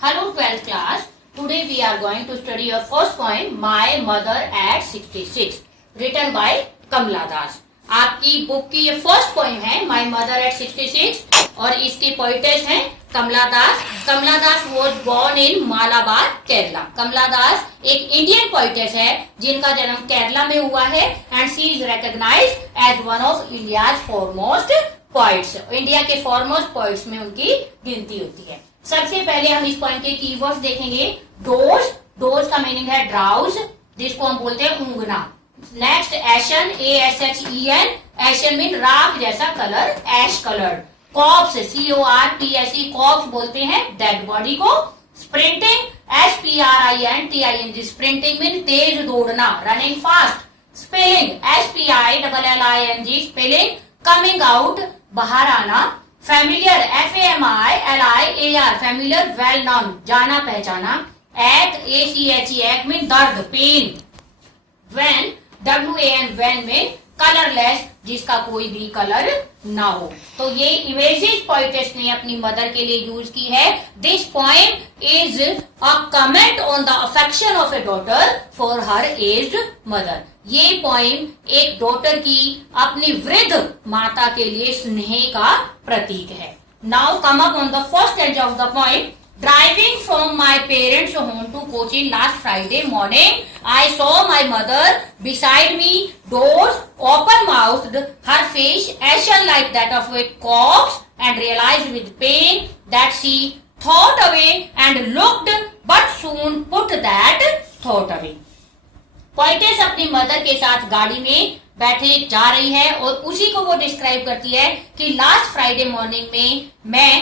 Hello 12th class. Today we are going to study your first poem My Mother at 66 written by कमला दास। आपकी book की ये first poem है my mother at 66 और इसकी poetess हैं Kamala Das. Kamala Das was born in Malabar Kerala. Kamala Das एक Indian poetess है जिनका जन्म केरला में हुआ है and she is recognized as one of India's foremost poets. India के फॉरमोस्ट पोइट्स में उनकी गिनती होती है। सबसे पहले हम इस पोएम के कीवर्ड्स देखेंगे। डोज, डोज का मीनिंग है ड्राउज, जिसको हम बोलते हैं ऊंघना। नेक्स्ट एशन, ASHEN, एशन मीन राख जैसा कलर, एश कलर्ड। कॉप्स, CORPSE, कॉप्स बोलते हैं डेड बॉडी को। स्प्रिंटिंग, SPRINTING, स्प्रिंटिंग मीन तेज दौड़ना, running fast. Spelling, SPILLING, spelling coming out, बाहर आना। Familiar, FAMILIAR, familiar well non, जाना पहचाना। एक, ACHE, एक मीन दर्द, पेन। व्हेन, WAN, व्हेन में कलरलेस, जिसका कोई भी कलर ना हो। तो ये इमेजेस पोइटेस ने अपनी मदर के लिए यूज की है। This poem is a comment on the affection of A daughter for her aged mother. ये पोएम एक डॉटर की अपनी वृद्ध माता के लिए स्नेह का प्रतीक है। Now come up on the first age of the poem. Driving from my parents' home to Cochin last Friday morning, I saw my mother beside me, doors open-mouthed, her face ashen like that of a corpse, and realized with pain that she thought away and looked, but soon put that thought away. Poetess अपनी mother के साथ गाड़ी में बैठे जा रही है और उसी को वो डिस्क्राइब करती है कि लास्ट फ्राइडे मॉर्निंग में मैं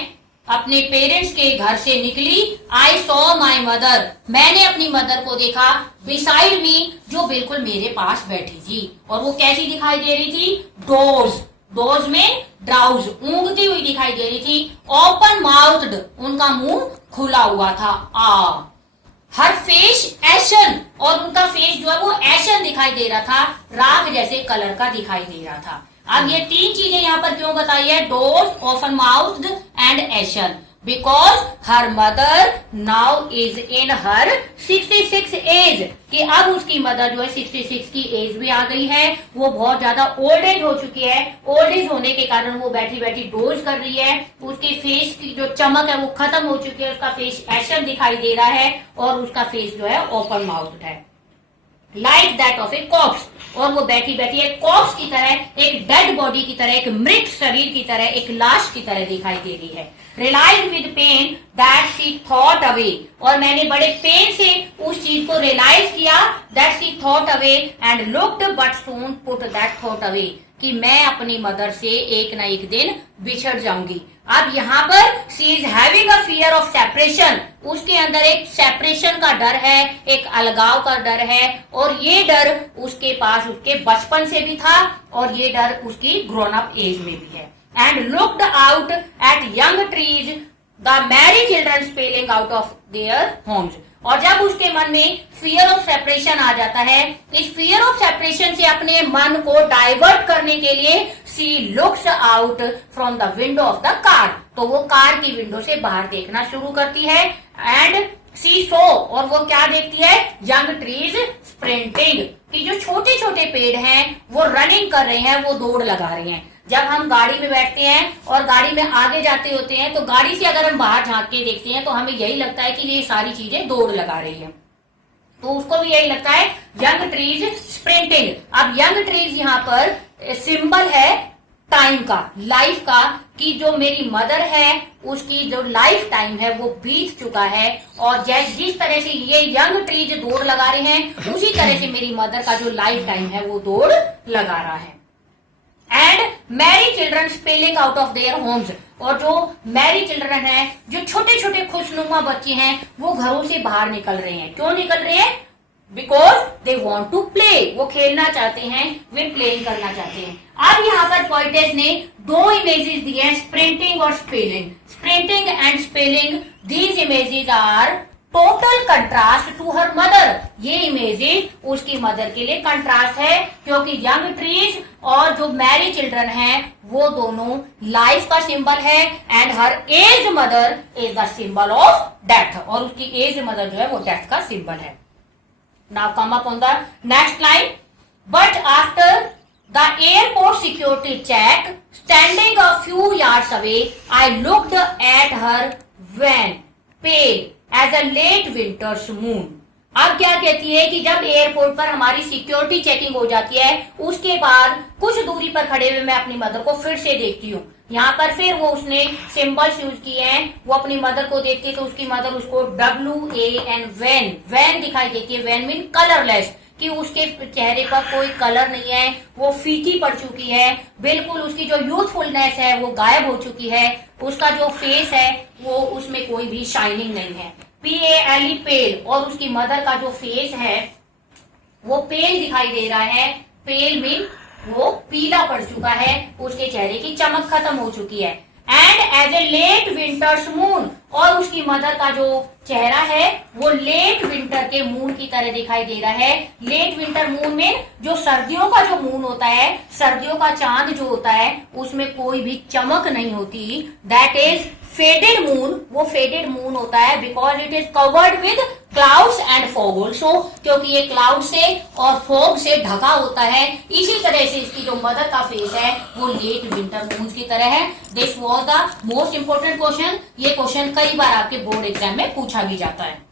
अपने पेरेंट्स के घर से निकली। आई सॉ माई मदर, मैंने अपनी मदर को देखा। बिसाइड मी, जो बिल्कुल मेरे पास बैठी थी। और वो कैसी दिखाई दे रही थी? डोज, डोज में ड्राउज, ऊँघती हुई दिखाई दे रही थी। ओपन माउथड, उनका मुंह खुला हुआ था। हर फेस एशन, और उनका फेस जो है वो एशन दिखाई दे रहा था, राख जैसे कलर का दिखाई दे रहा था। अब ये तीन चीजें यहाँ पर क्यों बताई है? Dozes, open mouthed and ashen. Because हर mother now is in her 66 age, कि अब उसकी मदर जो है 66 की एज भी आ गई है। वो बहुत ज्यादा ओल्ड एज हो चुकी है। ओल्ड एज होने के कारण वो बैठी बैठी डोज कर रही है। उसके फेस की जो चमक है वो खत्म हो चुकी है। उसका फेस एशन दिखाई दे रहा है और उसका फेस जो है ओपन माउथ्ड है, like that of a corpse. और वो बैठी बैठी एक कॉप्स की तरह, एक डेड बॉडी की तरह, एक मृत शरीर की तरह, एक लाश की तरह दिखाई दे रही है। Realize with pain that she thought away, और मैंने बड़े पेन से उस चीज को रियलाइज किया। That she thought away and looked but soon put that thought away, कि मैं अपनी मदर से एक ना एक दिन बिछड़ जाऊंगी। अब यहाँ पर she is having a fear of separation, उसके अंदर एक सेपरेशन का डर है, एक अलगाव का डर है। और ये डर उसके पास उसके बचपन से भी था और ये डर उसकी ग्रोन अप एज में भी है। And looked out at young trees, the Mary children spelling out of their homes. और जब उसके मन में फियर ऑफ सेपरेशन आ जाता है, इस फियर ऑफ सेपरेशन से अपने मन को डाइवर्ट करने के लिए she looks out from the window of the car, तो वो कार की विंडो से बाहर देखना शुरू करती है। एंड शी सो, और वो क्या देखती है? यंग ट्रीज स्प्रिंटिंग, कि जो छोटे छोटे पेड़ हैं वो रनिंग कर रहे हैं, वो दौड़ लगा रहे हैं। जब हम गाड़ी में बैठते हैं और गाड़ी में आगे जाते होते हैं तो गाड़ी से अगर हम बाहर झांक के देखते हैं तो हमें यही लगता है कि ये सारी चीजें दौड़ लगा रही है, तो उसको भी यही लगता है यंग ट्रीज स्प्रिंटिंग। अब यंग ट्रीज यहाँ पर सिंबल है टाइम का, लाइफ का, कि जो मेरी मदर है उसकी जो लाइफ टाइम है वो बीत चुका है। और जिस तरह से ये यंग ट्रीज दौड़ लगा रहे हैं उसी तरह से मेरी मदर का जो लाइफ टाइम है वो दौड़ लगा रहा है। And Mary children spelling out of their homes, और जो मैरी चिल्ड्रन है, जो छोटे छोटे खुशनुमा बच्चे हैं, वो घरों से बाहर निकल रहे हैं। क्यों निकल रहे हैं? Because they want to play, वो खेलना चाहते हैं, वे प्लेइंग करना चाहते हैं। अब यहाँ पर पोइटेस ने दो इमेजेस दिए हैं, स्प्रिंटिंग और spelling. Sprinting and spelling, these images are total contrast to her mother. ये इमेजेस उसकी मदर के लिए कंट्रास्ट है, क्योंकि यंग ट्रीज और जो मैरी चिल्ड्रन हैं वो दोनों लाइफ का सिंबल है, and her age mother is the symbol of death, और उसकी एज मदर जो है वो डेथ का सिंबल है। Now come up on the next line, but after the airport security check, standing a few yards away, I looked at her when pale as a late winter's moon. अब क्या कहती है कि जब airport पर हमारी security checking हो जाती है, उसके बाद कुछ दूरी पर खड़े हुए मैं अपनी मदर को फिर से देखती हूँ। यहाँ पर फिर वो उसने सिंबल्स यूज किए हैं, वो अपनी मदर को देखती है तो उसकी मदर उसको WAN वैन दिखाई देती है। वैन मीन कलरलेस, कि उसके चेहरे पर कोई कलर नहीं है, वो फीकी पड़ चुकी है, बिल्कुल उसकी जो यूथफुलनेस है वो गायब हो चुकी है, उसका जो फेस है वो उसमें कोई भी शाइनिंग नहीं है। PALE पेल, और उसकी मदर का जो फेस है वो पेल दिखाई दे रहा है। पेल मीन वो पीला पड़ चुका है, उसके चेहरे की चमक खत्म हो चुकी है। And as a late winter's moon, और उसकी मदर का जो चेहरा है वो लेट विंटर के मून की तरह दिखाई दे रहा है। लेट विंटर मून में जो सर्दियों का जो मून होता है, सर्दियों का चांद जो होता है उसमें कोई भी चमक नहीं होती, दैट इज फेडेड मून। वो फेडेड मून होता है because it is covered with clouds and fog also, क्योंकि ये क्लाउड से और फॉग से ढका होता है। इसी तरह से इसकी जो मदर का फेस है वो लेट विंटर मून की तरह है। This was the most important question. ये क्वेश्चन कई बार आपके बोर्ड एग्जाम में पूछा भी जाता है।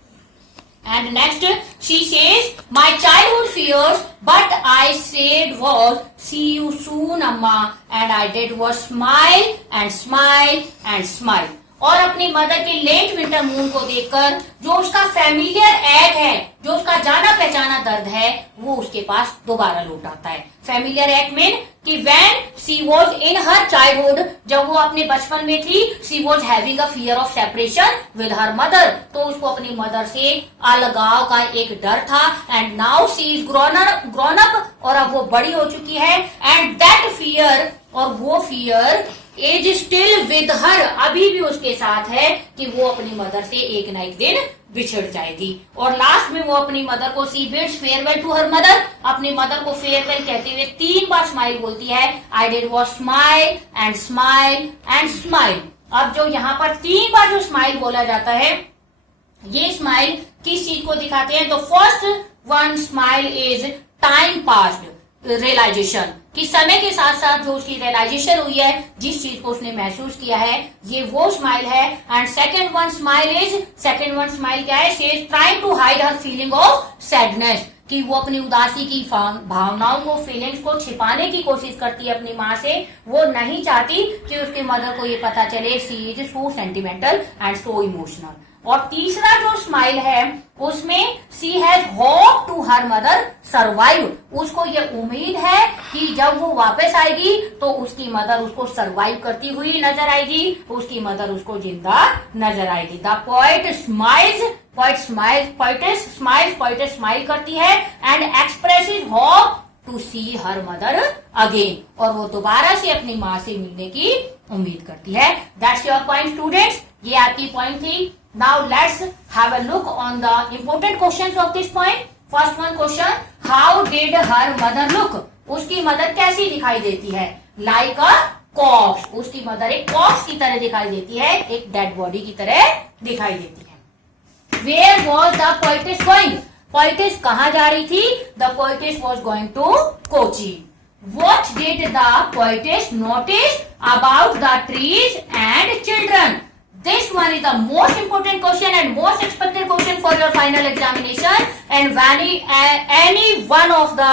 And next, she says, my childhood fears, but I said was, see you soon, Amma, and I did was smile and smile and smile. और अपनी मदर के लेट विंटर मून को देखकर जो उसका फैमिलियर एग है, जो उसका जाना पहचाना दर्द है, वो उसके पास दोबारा लौट आता है। फैमिलियर एग मीन कि when she was in her childhood, जब वो अपने बचपन में थी, she was having a fear of separation with her mother, तो उसको अपनी मदर से अलगाव का एक डर था। And now she is grown up, और अब वो बड़ी हो चुकी है। एंड दैट फियर, और वो fear as still with her, अभी भी उसके साथ है कि वो अपनी मदर से एक ना एक दिन बिछड़ जाएगी। और लास्ट में वो अपनी मदर को she bids farewell to her mother, अपनी मदर को फेयरवेल कहते हुए 3 बार स्माइल बोलती है। I did was smile and smile and smile. अब जो यहाँ पर 3 बार जो स्माइल बोला जाता है, ये स्माइल किस चीज को दिखाते हैं? तो first one smile is time passed realization, कि समय के साथ साथ जो उसकी रियलाइजेशन हुई है, जिस चीज को उसने महसूस किया है, ये वो स्माइल है। एंड सेकेंड वन स्माइल क्या है? She is trying to hide her feeling of sadness, कि वो अपनी उदासी की भावनाओं को, फीलिंग्स को छिपाने की कोशिश करती है अपनी माँ से। वो नहीं चाहती कि उसकी मदर को ये पता चले she is so sentimental and so emotional. और तीसरा जो स्माइल है उसमें she has hope to her mother survive, उसको ये उम्मीद है कि जब वो वापस आएगी तो उसकी मदर उसको सर्वाइव करती हुई नजर आएगी, उसकी मदर उसको जिंदा नजर आएगी। द पोएट स्माइल करती है and expresses hope to see her mother again, और वो दोबारा से अपनी माँ से मिलने की उम्मीद करती है। दैट्स योर पॉइंट स्टूडेंट्स, ये आपकी पॉइंट थी। Now let's have a look on the important questions of this point. First one question, how did her mother look? उसकी मदर कैसी दिखाई देती है? Like a corpse. उसकी मदर एक corpse की तरह दिखाई देती है, एक dead body की तरह दिखाई देती है। Where was the poetess going? Poetess कहाँ जा रही थी? The poetess was going to Kochi. What did the poetess notice about the trees and children? This one is the most important question and most expected question for your final examination, and any one of the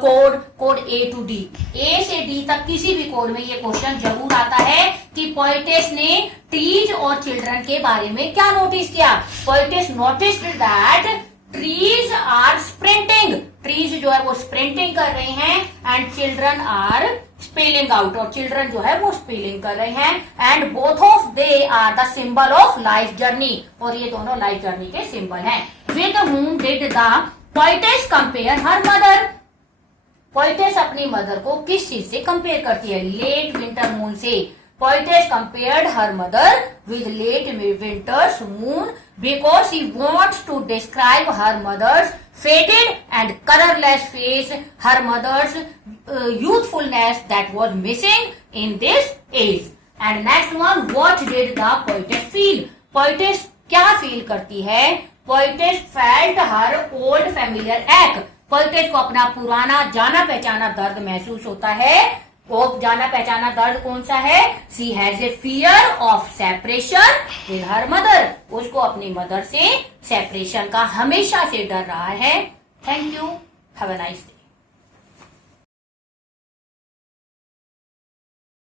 code A to D, A से D तक किसी भी code में ये question जरूर आता है कि पोएटेस ने ट्रीज और चिल्ड्रन के बारे में क्या नोटिस किया। Poetess noticed that trees are sprinting, trees जो है वो स्प्रिंटिंग कर रहे हैं, and children are spelling out, और चिल्ड्रन जो है वो स्पेलिंग कर रहे हैं। And both of they are the symbol of life journey, और ये दोनों लाइफ जर्नी के सिंबल हैं। With whom did the poetess compare her mother? Poetess अपनी मदर को किस चीज से कंपेयर करती है? लेट विंटर मून से। Poetess compared her mother with late winter's moon because she wants to describe her mother's faded and colorless face, her mother's youthfulness that was missing in this age. And next one, what did the poetess feel? Poetess क्या feel करती है? Poetess felt her old familiar ache. Poetess को अपना पुराना जाना पहचाना दर्द महसूस होता है. वो जाना पहचाना दर्द कौन सा है? She has a fear of separation with her mother. उसको अपनी मदर से सेपरेशन का हमेशा से डर रहा है. Thank you. Have a nice day.